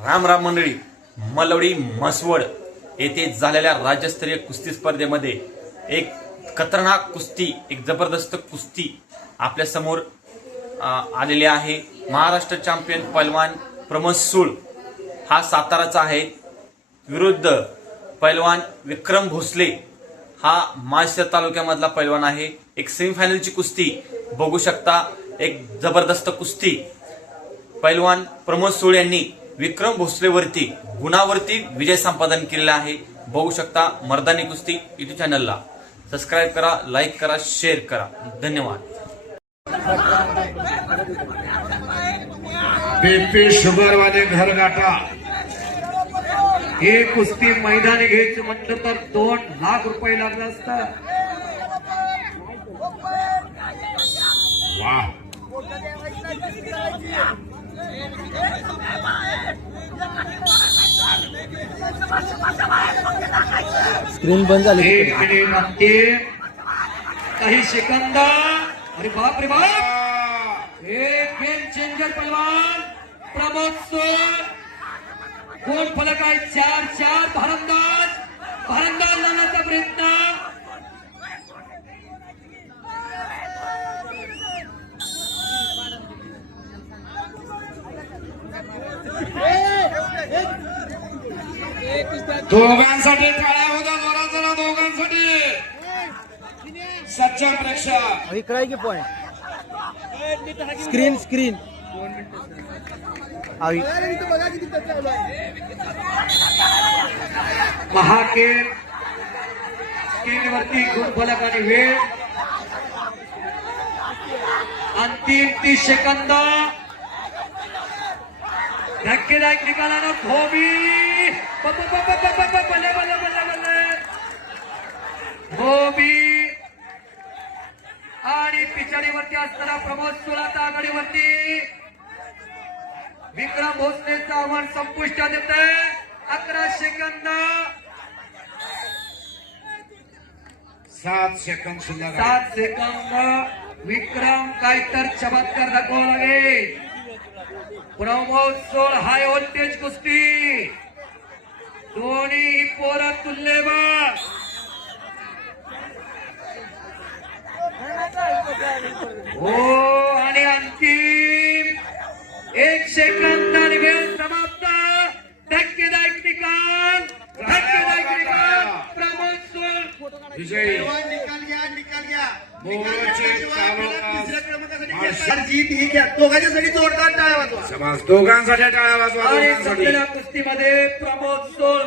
राम राम मंडळी, मलवडी म्हसवड येथे झालेल्या राज्यस्तरीय कुस्ती स्पर्धेमध्ये एक खतरनाक कुस्ती, एक जबरदस्त कुस्ती आपल्या समोर आलेली आहे। महाराष्ट्र चॅम्पियन पैलवान प्रमोद सूळ हा साताराचा आहे, विरुद्ध पैलवान विक्रम भोसले हा माळशेर तालुक्यामधला पैलवान आहे। एक सेमीफायनलची कुस्ती बघू शकता, एक जबरदस्त कुस्ती। पैलवान प्रमोद सूळ यांनी विक्रम भोसलेवरती गुणावरती विजय संपादन केलेला आहे। बघू शकता मर्दानी कुस्ती युट्यूब चॅनलला सबस्क्राइब करा, लाईक करा, शेअर करा। धन्यवाद। बीपी शुगर वाले घर गाठा। ही कुस्ती मैदानी घ्यायची म्हटलं तर 2 लाख रुपये लागलं असतं। वाह, स्क्रीन बंद झाली। 1 मिनिट नक्की, काही सेकंद। अरे बाप रे बाप, एक गेम चेंजर पैलवान प्रमोद सूळ। कोण फलक आहे? 4-4 भारंदाज लावण्याचा प्रयत्न। दोघांसाठी टाळ्या होत्या, जरा दोघांसाठी। सच्चा प्रेक्षक इकडे की पॉइंट स्क्रीन महाकेल स्क्रीनवरती गुणफलक आणि वेळ। अंतिम 30 सेकंद। धक्केदायक निकालानं धोबी बल्ले धोबी आणि पिछाडीवरती असताना प्रमोद सूळाच्या आघाडीवरती विक्रम भोसलेचं आव्हान संपुष्टात येते। 11 सेकंद, 7 सेकंद शिल्लक। 7 सेकंद। विक्रम काय तर चमत्कार दाखवावा लागेल। प्रमोद सूळ हाय व्होल्टेज कुस्ती, दोन्ही पोरं तुल्यबळ। हो, आणि अंतिम 1 सेकंद आणि वेळ समाप्त। धक्केदायक निकाल, प्रमोद सूळ विजयी। निकाल घ्या। जीत ही घ्या। दोघांच्यासाठी जोरदार टाळ्या वाजवा। दोघांसाठी टाळ्या वाजवा। आणि संपलेल्या कुस्तीमध्ये प्रमोद सूळ